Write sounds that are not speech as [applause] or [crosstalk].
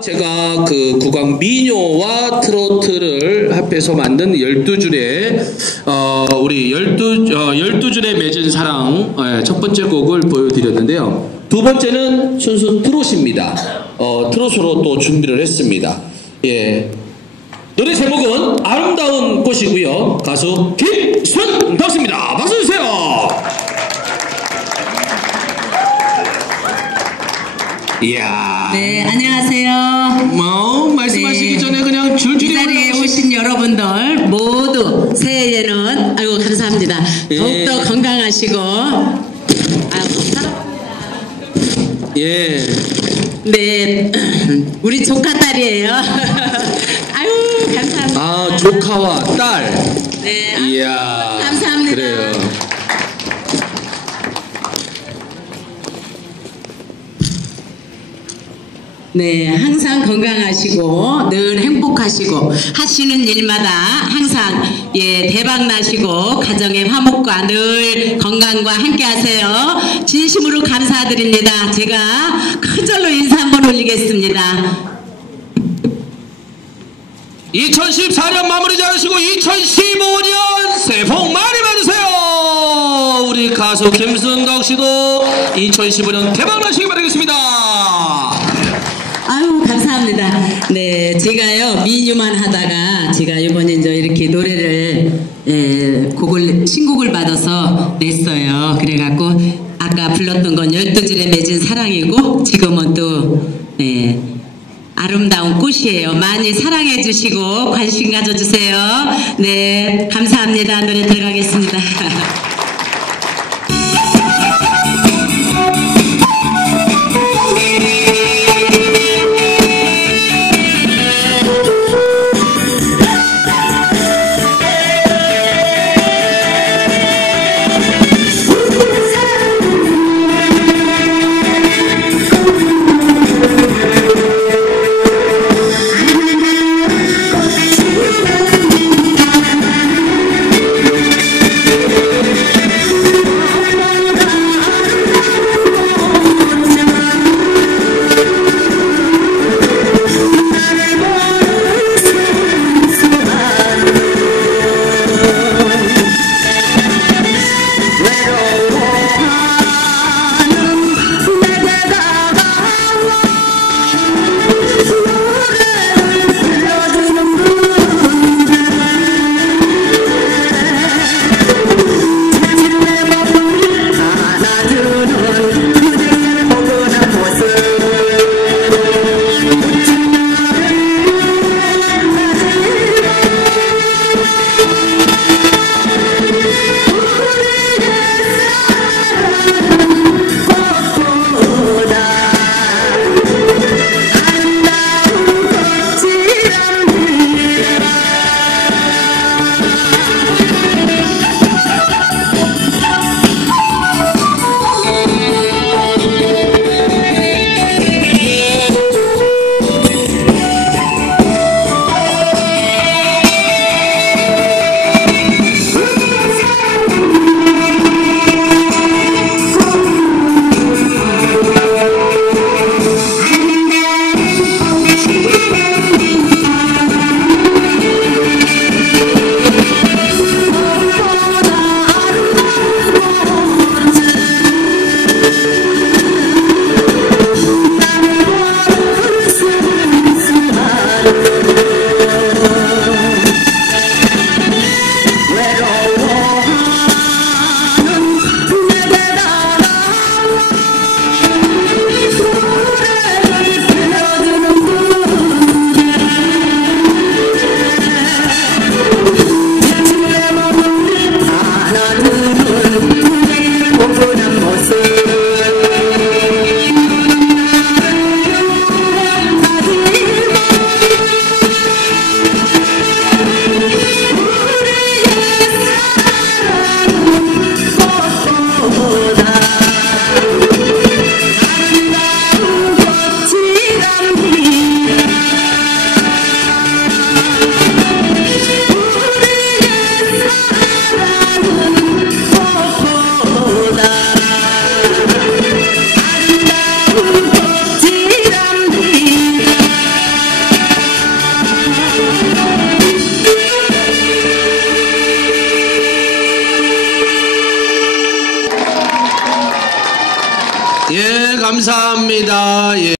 제가 그 국악 민요와 트로트를 합해서 만든 12줄의 어 우리 12 어, 12줄의 맺은 사랑 예, 첫 번째 곡을 보여드렸는데요. 두 번째는 순수 트롯입니다. 어 트롯으로 또 준비를 했습니다. 예. 노래 제목은 아름다운 꽃이고요. 가수 김순덕 씨입니다. 박수 주세요. 이야. 네, 안녕하세요. 뭐 말씀하시기 네. 전에 그냥 줄줄이 이 자리에 올라가시- 오신 여러분들 모두 새해에는 아이고 감사합니다. 예. 더욱더 건강하시고 아, 예. 네, 우리 조카 딸이에요. [laughs] 아유 감사합니다. 아 조카와 딸. 네, 이야. 감사합니다. 그래요. 네, 항상 건강하시고 늘 행복하시고 하시는 일마다 항상 예 대박 나시고 가정의 화목과 늘 건강과 함께 하세요. 진심으로 감사드립니다. 제가 큰 절로 인사 한번 올리겠습니다. 2014년 마무리 잘하시고 2015년 새해 복 많이 받으세요. 우리 가수 김순덕 씨도 2015년 대박 나시기 바라겠습니다. 아유 감사합니다. 네, 제가요 미뉴만 하다가 제가 이번에 이제 이렇게 노래를 예, 곡을 신곡을 받아서 냈어요. 그래갖고 아까 불렀던 건 열두 줄에 맺은 사랑이고 지금은 또 예, 아름다운 꽃이에요. 많이 사랑해 주시고 관심 가져주세요. 네, 감사합니다. 노래 들어가겠습니다. [laughs] 감사합니다. 예.